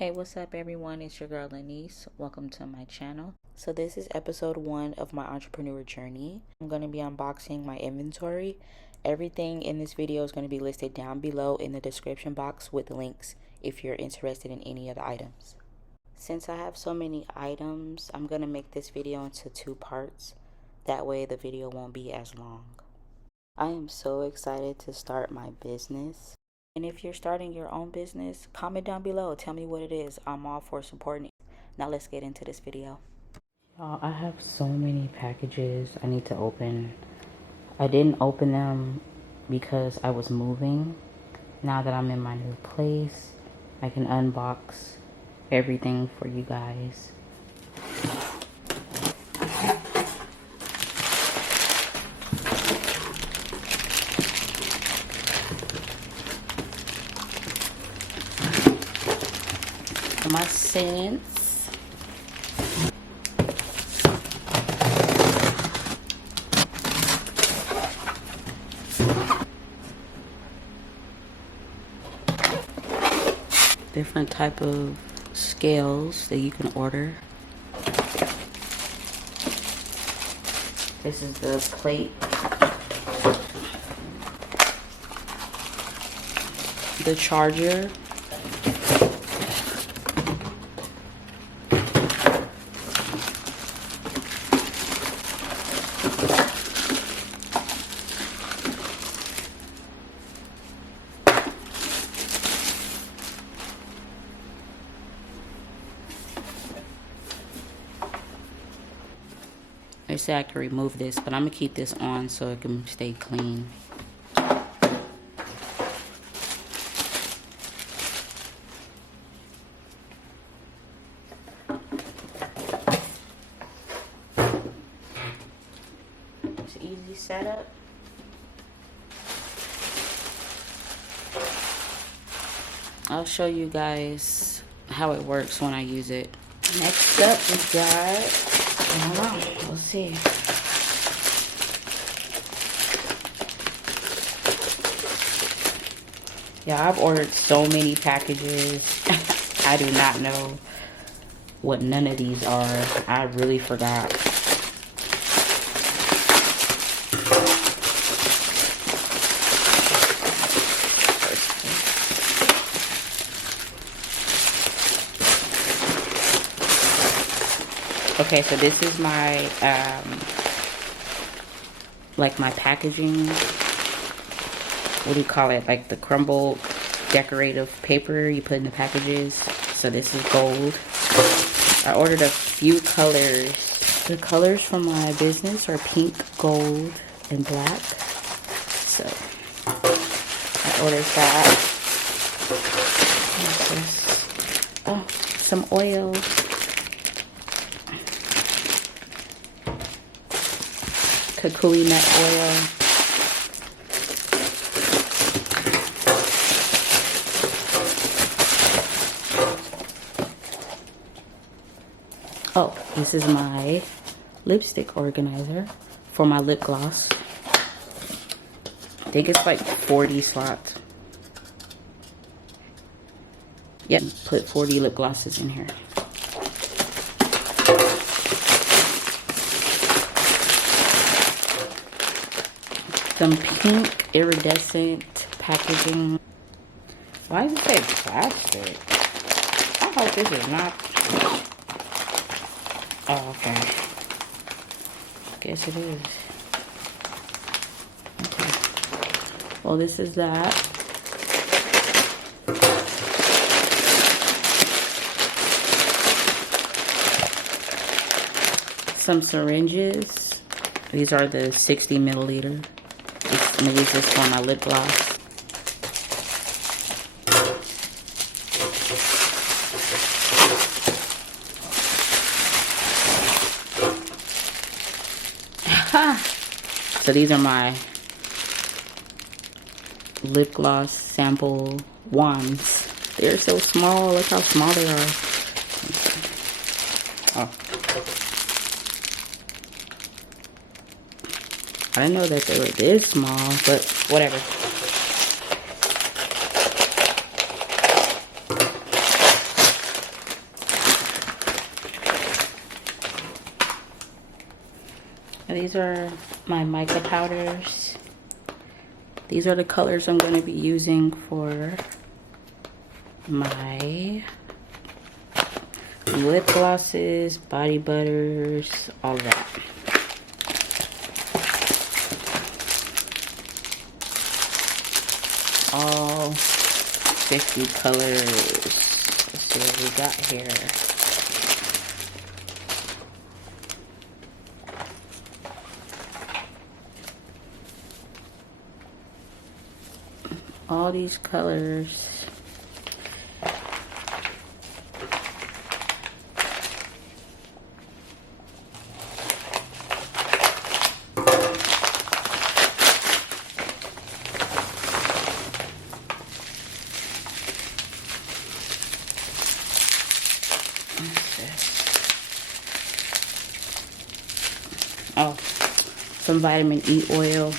Hey, what's up everyone? It's your girl Lanise. Welcome to my channel. So this is episode 1 of my entrepreneur journey. I'm going to be unboxing my inventory. Everything in this video is going to be listed down below in the description box with links if you're interested in any of the items. Since I have so many items, I'm going to make this video into 2 parts. That way the video won't be as long. I am so excited to start my business. And if you're starting your own business, comment down below. Tell me what it is. I'm all for supporting it. Now let's get into this video. Y'all, I have so many packages I need to open. I didn't open them because I was moving. Now that I'm in my new place, I can unbox everything for you guys. My scents. Different type of scales that you can order. This is the plate. The charger. They say I can remove this, but I'm gonna keep this on so it can stay clean. It's an easy setup. I'll show you guys how it works when I use it. Next up, we got, I don't know, we'll see. Yeah, I've ordered so many packages. I do not know what none of these are. I really forgot. Okay, so this is my, like my packaging, what do you call it? Like the crumbled decorative paper you put in the packages. So this is gold. I ordered a few colors. The colors from my business are pink, gold, and black. So I ordered that. Oh, some oil. Kukui nut oil. Oh, this is my lipstick organizer for my lip gloss. I think it's like 40 slots. Yep, put 40 lip glosses in here. Some pink iridescent packaging. Why does it say plastic? I hope this is not. Oh, okay. Guess it is. Okay. Well, this is that. Some syringes. These are the 60 milliliter. I'm gonna use this for my lip gloss. So these are my lip gloss sample wands. They're so small. Look how small they are. Oh. I didn't know that they were this small, but whatever. these are my mica powders. These are the colors I'm going to be using for my lip glosses, body butters, all of that. All 50 colors. Let's see what we got here. All these colors. Oh, some vitamin E oil.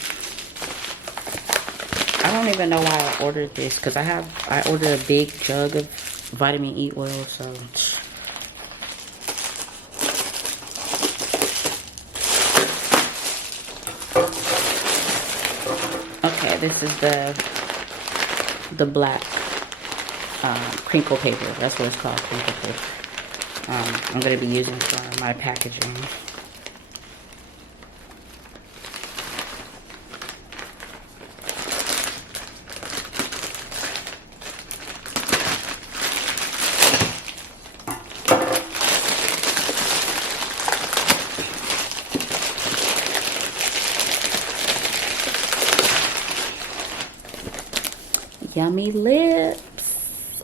I don't even know why I ordered this, because I ordered a big jug of vitamin E oil, so okay, this is the black crinkle paper. That's what it's called, crinkle paper. I'm going to be using for my packaging. Yummy lips.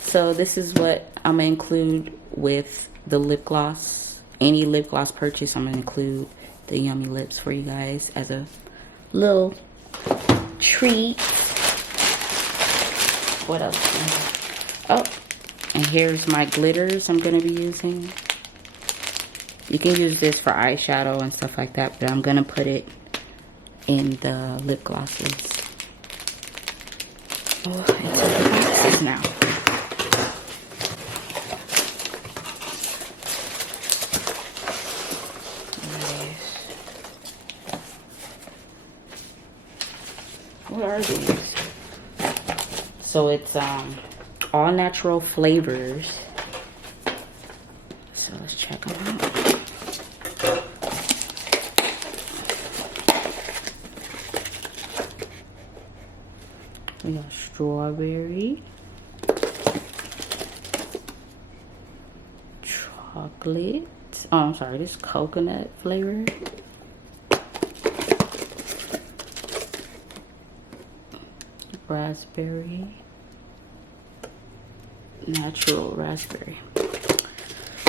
So this is what I'm gonna include with the lip gloss. Any lip gloss purchase, I'm gonna include the yummy lips for you guys as a little treat. What else? Oh, and here's my glitters I'm gonna be using. You can use this for eyeshadow and stuff like that, but I'm gonna put it in the lip glosses. Oh, into the boxes now. What are these? So it's all natural flavors. So let's check them out. We got strawberry, chocolate. Oh, I'm sorry, this is coconut flavor. Raspberry, natural raspberry.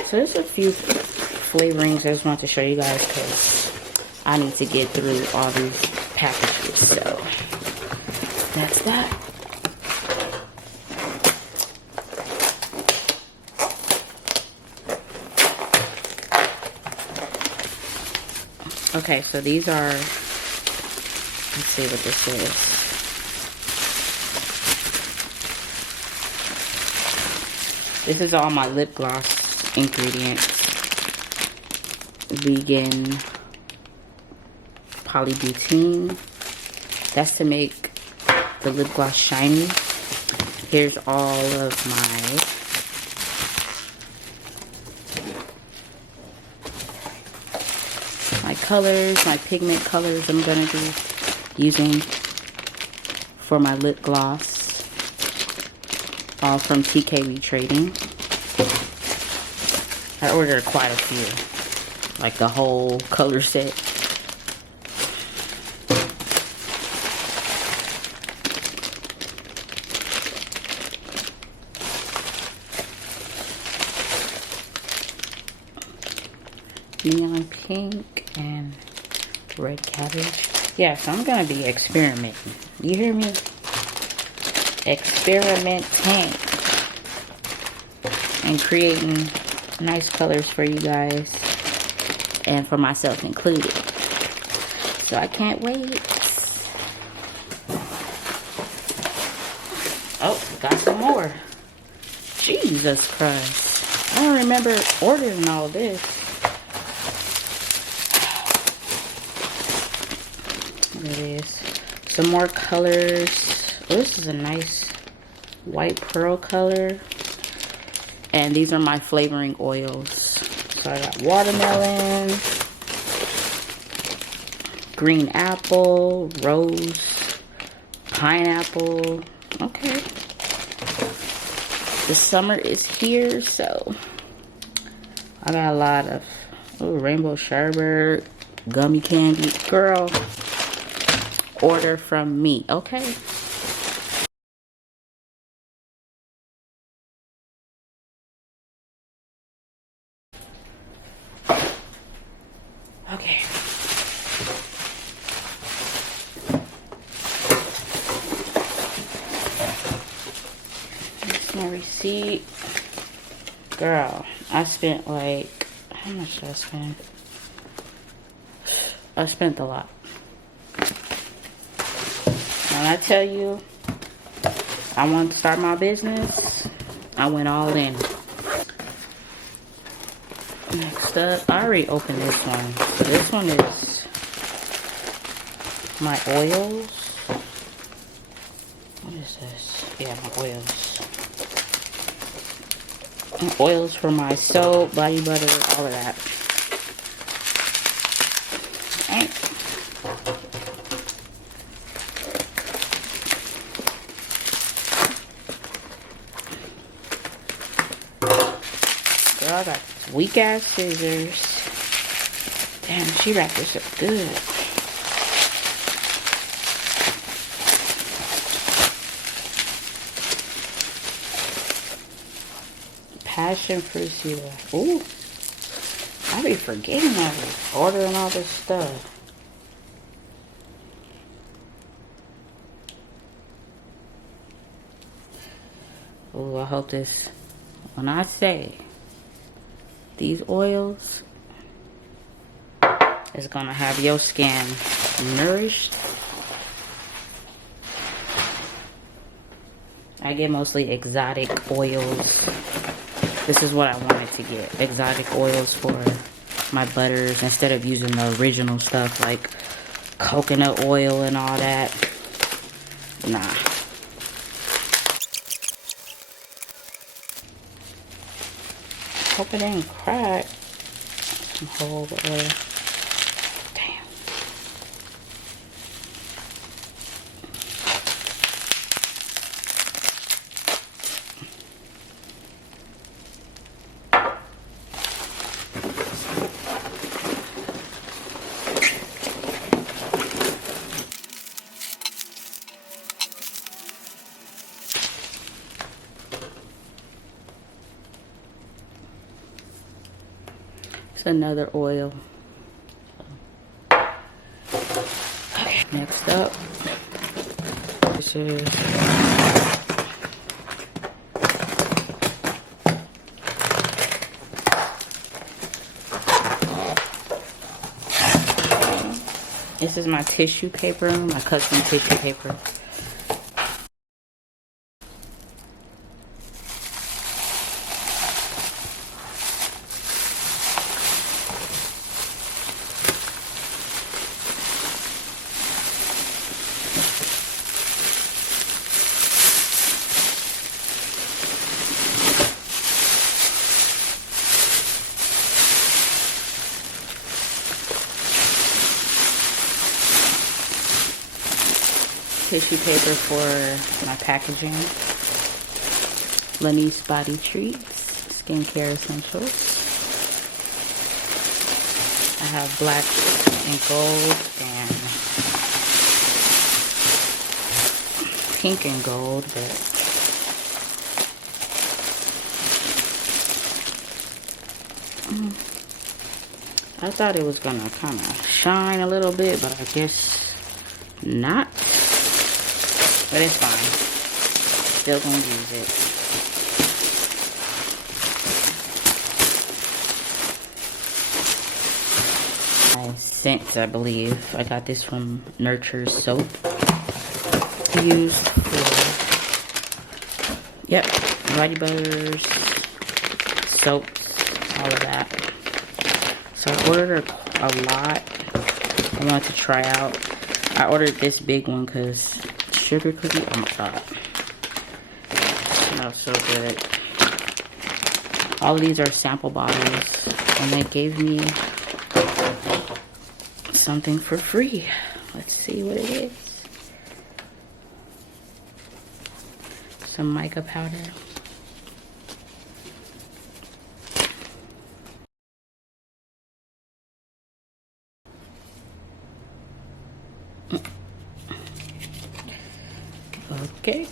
So there's a few flavorings I just want to show you guys because I need to get through all these packages. So that's that. Okay, so these are, let's see what this is. This is all my lip gloss ingredients. Vegan polybutene. That's to make the lip gloss shiny. Here's all of my colors, my pigment colors I'm gonna be using for my lip gloss. All from TKB Trading. I ordered quite a few, like the whole color set. Neon pink and red cabbage. Yeah, so I'm gonna be experimenting. You hear me? Experimenting and creating nice colors for you guys and for myself included. So I can't wait. Oh, got some more. Jesus Christ. I don't remember ordering all this. There it is. Some more colors. Oh, this is a nice white pearl color. And these are my flavoring oils. So I got watermelon, green apple, rose, pineapple. Okay. The summer is here, so I got a lot of rainbow sherbet, gummy candy. Girl, order from me, okay? Okay. That's my receipt. Girl, I spent like, how much did I spend? I spent a lot. When I tell you I want to start my business, I went all in. Next up, I already opened this one. So this one is my oils. What is this? Yeah, my oils. Oils for my soap, body butter, all of that. Alright. Girl, I got weak ass scissors. Damn, she wrapped this up good. Passion fruit syrup. Ooh, I be forgetting I was ordering all this stuff. Ooh, I hope this, when I say these oils is gonna have your skin nourished. I get mostly exotic oils. This is what I wanted to get. Exotic oils for my butters instead of using the original stuff like coconut oil and all that. Nah. Hope it didn't crack. Some whole oil. Damn. It's another oil. Okay, next up, this is my tissue paper, my custom tissue paper. Tissue paper for my packaging. Lanise Body Treats, Skincare Essentials. I have black and gold and pink and gold, but I thought it was gonna kind of shine a little bit, but I guess not. But it's fine. Still gonna use it. My scents, I believe. I got this from Nurture's soap. Used for, yep, body butters, soaps, all of that. So I ordered a lot. I wanted to try out. I ordered this big one because sugar cookie, oh my god, smells so good. All of these are sample bottles, and they gave me something for free. Let's see what it is. Some mica powder. Okay.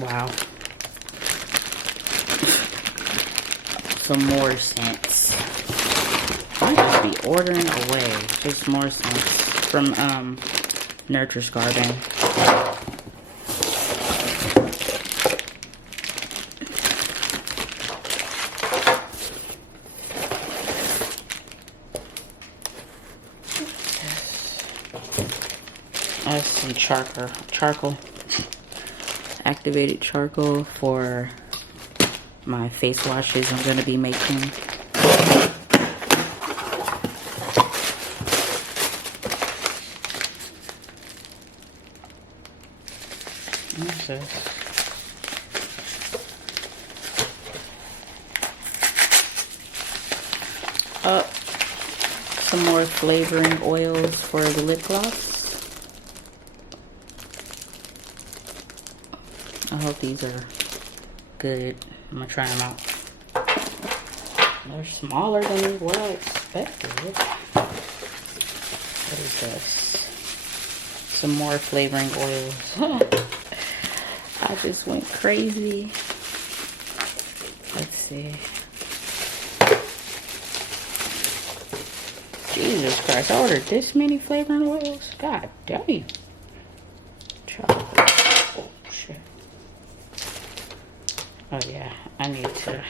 Wow. Some more scents. I just be ordering away. Just more scents from Nurture's Garden. That's some charcoal. Activated charcoal for my face washes I'm gonna be making. What's this? Some more flavoring oils for the lip gloss. I hope these are good. I'm gonna try them out. They're smaller than what I expected. What is this? Some more flavoring oils. I just went crazy. Let's see. Jesus Christ, I ordered this many flavoring oils? God damn. Chocolate. Oh, shit. Oh, yeah. I need to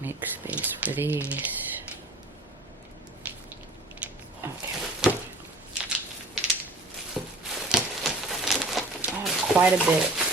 make space for these. Okay. I have quite a bit.